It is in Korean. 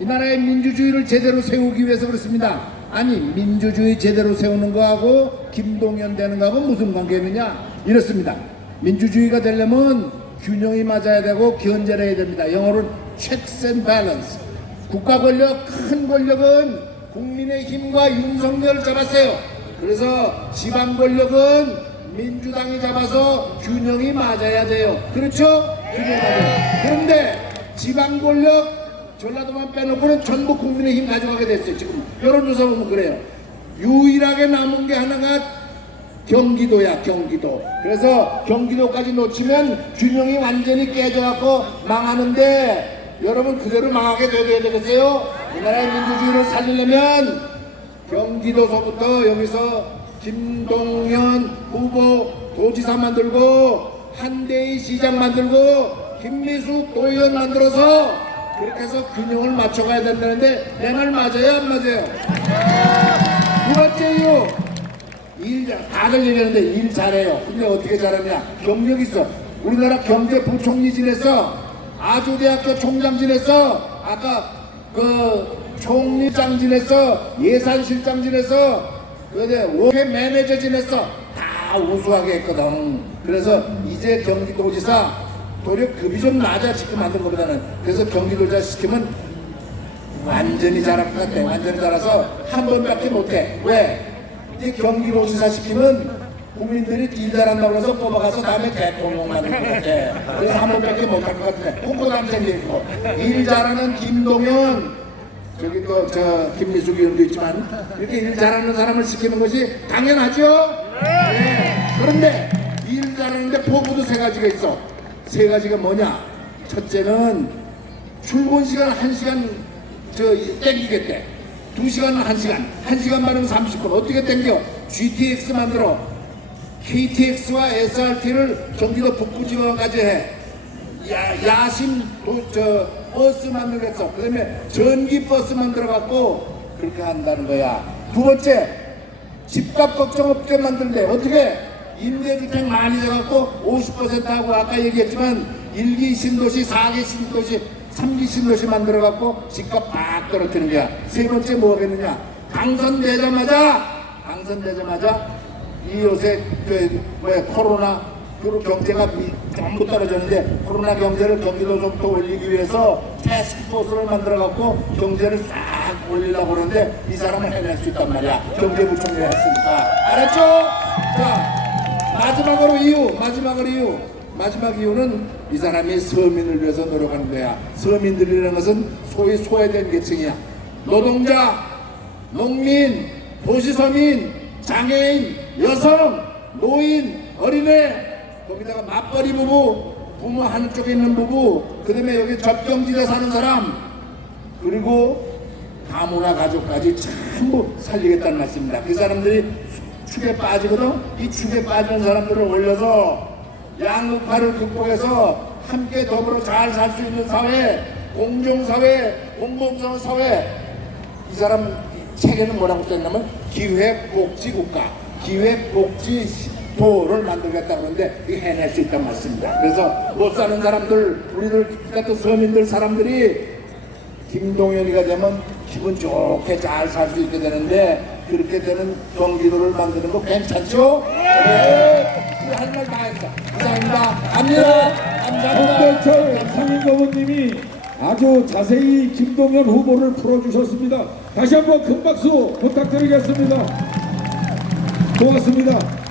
이 나라의 민주주의를 제대로 세우기 위해서 그렇습니다. 아니 민주주의 제대로 세우는 거하고 김동연 되는 거하고 무슨 관계느냐 이렇습니다. 민주주의가 되려면 균형이 맞아야 되고 견제를 해야 됩니다. 영어로는 checks and balance. 국가 권력 큰 권력은 국민의 힘과 윤석열을 잡았어요. 그래서 지방 권력은 민주당이 잡아서 균형이 맞아야 돼요. 그렇죠? 균형이 맞아요. 그런데 지방 권력 전라도만 빼놓고는 전부 국민의힘 가져가게 됐어요. 지금 여론조사 보면 그래요. 유일하게 남은 게 하나가 경기도야 경기도. 그래서 경기도까지 놓치면 균형이 완전히 깨져갖고 망하는데 여러분 그대로 망하게 되어야 되겠어요? 이 나라의 민주주의를 살리려면 경기도서부터 여기서 김동연 후보 도지사 만들고 한대희 시장 만들고 김미숙 도의원 만들어서 그렇게 해서 균형을 맞춰가야 된다는데 내 말 맞아요 안 맞아요? 두 번째 이유. 일 잘- 다들 얘기하는데 일 잘해요. 근데 어떻게 잘하냐? 경력 있어. 우리나라 경제 부총리 지냈어? 아주대학교 총장 지냈어? 아까 그 총리장 지냈어? 예산실장 지냈어? 그다음에 워해 매니저 지냈어? 다 우수하게 했거든. 그래서 이제 경기도지사 도리어 급이 좀 낮아 지금 만든 것보다는 그래서 경기도지사 시키면 완전히 잘할 것 같아. 완전히 잘해서 한 번밖에 못해. 왜? 이제 경기도지사 시키면 국민들이 일 잘한다고 해서 뽑아가서 다음에 대통령 만들 것 같아. 그래서 한 번밖에 못할 것 같아. 홍보담 생기고. 일 잘하는 김동연, 저기 또 저 김미숙 의원도 있지만 이렇게 일 잘하는 사람을 시키는 것이 당연하죠? 네. 그런데 일 잘하는데 포부도 세 가지가 있어. 세 가지가 뭐냐? 첫째는 출근 시간 1시간 저 땡기겠대. 2시간은 1시간. 1시간 많으면 30분. 어떻게 땡겨? GTX 만들어. KTX와 SRT를 경기도 북부 지방까지 해. 야, 야심 도, 저 버스 만들겠어. 그 다음에 전기 버스 만들어 갖고 그렇게 한다는 거야. 두 번째 집값 걱정 없게 만들래. 어떻게? 임대주택 많이 돼갖고 50% 하고 아까 얘기했지만 1기 신도시, 4기 신도시, 3기 신도시 만들어갖고 집값 막 떨어뜨리는 거야. 세 번째 뭐 하겠느냐? 당선되자마자, 당선되자마자 이 요새 그 뭐야 코로나 그리고 경제가 미- 전부 떨어졌는데 코로나 경제를 경기도 좀더 올리기 위해서 테스크포스를 만들어갖고 경제를 싹 올리려고 그러는데 이 사람은 해낼 수 있단 말이야. 경제부총리 했으니까. 알았죠? 자, 마지막으로 이유, 마지막으로 이유. 마지막 이유는 이 사람이 서민을 위해서 노력하는 거야. 서민들이라는 것은 소위 소외된 계층이야. 노동자, 농민, 도시서민, 장애인, 여성, 노인, 어린애, 거기다가 맞벌이 부부, 부모 한 쪽에 있는 부부, 그 다음에 여기 접경지대 사는 사람, 그리고 다문화 가족까지 전부 살리겠다는 말씀입니다. 그 사람들이 축에 빠지거든. 이 축에 빠지는 사람들을 올려서 양극화를 극복해서 함께 더불어 잘 살 수 있는 사회, 공정사회, 공범성 사회. 이 사람 책에는 뭐라고 써있냐면 기획복지국가, 기획복지도를 만들겠다 그러는데 이게 해낼 수 있단 말씀입니다. 그래서 못 사는 사람들, 우리들 같은 서민들 사람들이 김동연이가 되면 기분 좋게 잘 살 수 있게 되는데 그렇게 되는 경기도를 만드는 거 괜찮죠? 네. 할말 다 했어. 감사합니다. 감사합니다. 홍대철 상임고문님이 아주 자세히 김동연 후보를 풀어주셨습니다. 다시 한번 큰 박수 부탁드리겠습니다. 고맙습니다.